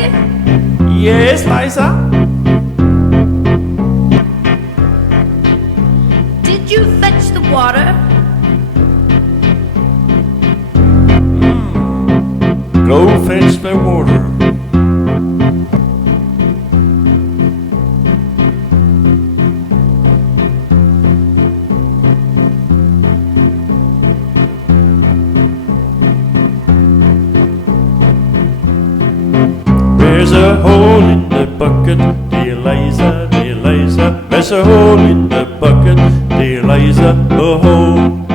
Henry? Yes, Liza? Did you fetch the water? Go fetch the water. There's a hole in the bucket, dear Liza, dear Liza. There's a hole in the bucket, dear Liza, a hole.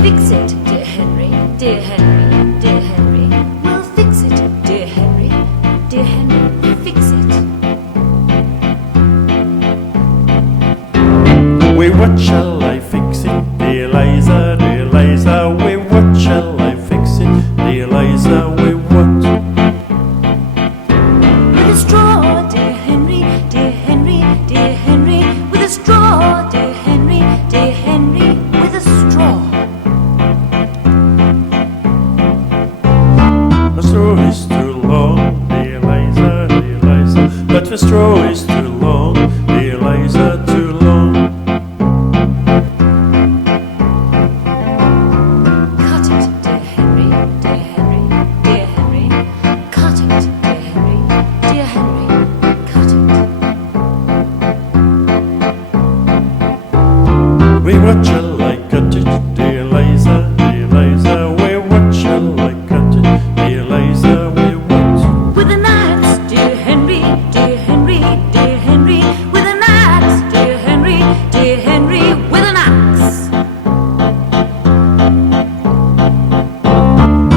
Fix it, dear Henry, dear Henry, dear Henry. We'll fix it, dear Henry, dear Henry, fix it. Wait, what shall I fix it, dear Liza, dear Liza? Wait, what shall I fix it, dear Liza? Wait, what? With a straw, dear Henry, dear Henry, dear Henry. With a straw, dear Henry, dear Henry. With a straw. The straw is too long, dear Liza, dear Liza. But the straw is too long, dear Liza, too long. Cut it, dear Henry, dear Henry, dear Henry. Cut it, dear Henry, dear Henry. Cut it. Wait, what shall I cut it, dear Liza, dear Liza? Wait, what shall I cut it, dear Liza? Wait, what? With an axe, dear Henry, dear Henry, dear Henry. With an axe, dear Henry, dear Henry. With an axe.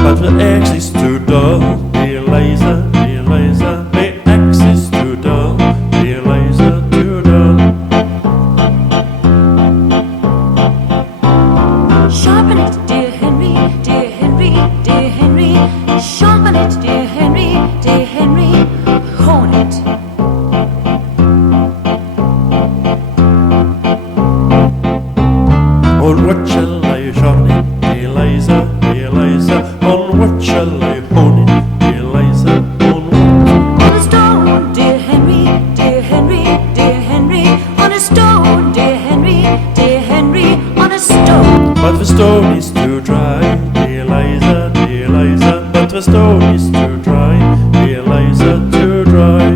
But the axe is too dull, dear Liza, dear Liza. The axe is too dull, dear Liza, too dull. Sharpen it, dear Henry, dear Henry, dear Henry. Sharpen it, dear Henry, dear Henry. Hone it. On what shall I sharpen it, dear Liza, dear Liza? On what shall I hone it, dear Liza? On what? On a stone, dear Henry, dear Henry, dear Henry. On a stone, dear Henry, dear Henry. On a stone. But the stone is too dry, dear Liza, dear Liza. But the stone is too dry, dear Liza, too dry.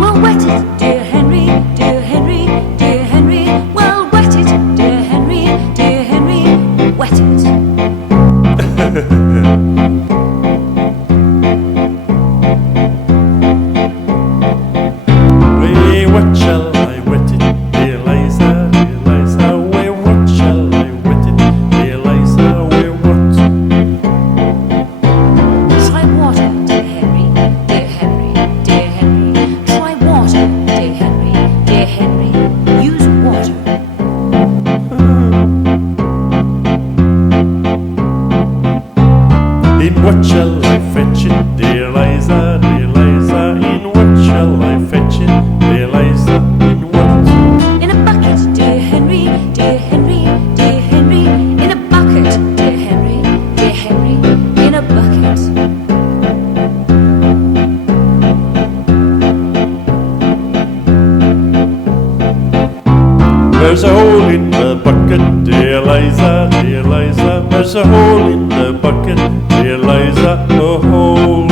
Well, wet it, dear Henry, dear Henry, dear Henry. Well, wet it, dear Henry, dear Henry. Wet it. Wait, what shall I wet it, dear Liza, dear Liza? Wait, what shall I wet it, dear Liza? Wait, what? Try water, dear Henry, dear Henry, dear Henry. Try water, dear Henry, dear Henry. Use water. In what shall I fetch it, dear Liza, dear Liza? In what shall I fetch it, dear Liza? In what? In a bucket, dear Henry, dear Henry, dear Henry. In a bucket, dear Henry, dear Henry. In a bucket. There's a hole in the bucket, dear Liza, dear Liza. There's a hole in the bucket, dear Liza, a hole.